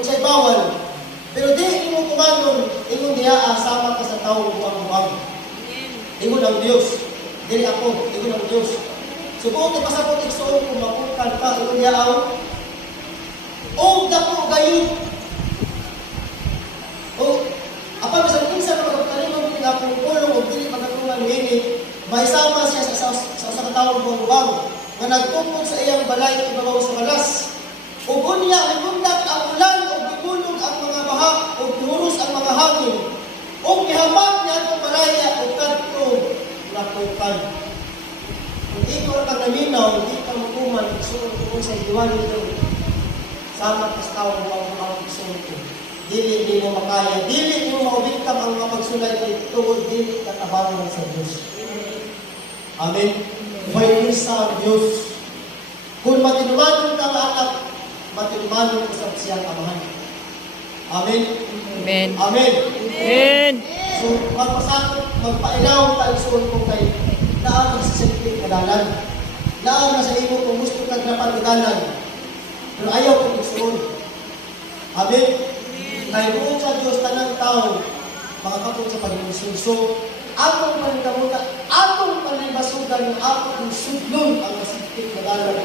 kung sa'y bawal. Pero di mo kumanon, ingon niya, sama ka sa tao buwang-buwang. Ingon ang Diyos. Dili ako, ingon ang Diyos. Subuot na pasabot iksoon kung mapukan ka, ingon niya ang o dako gayon. O, apa bisan kinsa ka magkalimang dili akong pulong o dili magatungan niini, may sama siya sa katawang buwang-buwang nga nagtungkol sa iyang balay ibabaw sa malas. O unya, imundak ang ulan o bibulog ang mga baha o bihuros ang mga hangin. O ihamak niya ang balaya o kadto lakukan. Kung ikaw ang naminaw, hindi ka makuman, iksuon kung sa iwan nito. Sama ka sa tawang buwang-buwang iksuon ko. Dili mo makaya, dili mo maubiktam ang mga pagsulay kay tungod dili katabangan sa Diyos. Amen. May sa Diyos. Kung matinumanon ka nga anak, matinumanon ko sa siyang amahan. Amen. Amen. Amen. Amen. So, magpailaw tayo suon ko kay daan na sa sentip kadalan. Daan na sa imo kung gusto kang napag-idalan. Pero ayaw kong isuon. Amen. Kaya buong sa Diyos, tanang tao, makakapot sa pag-ilusun. So, atong panikamutan, atong panibasugan, atong sudlon ang masipit na dalan.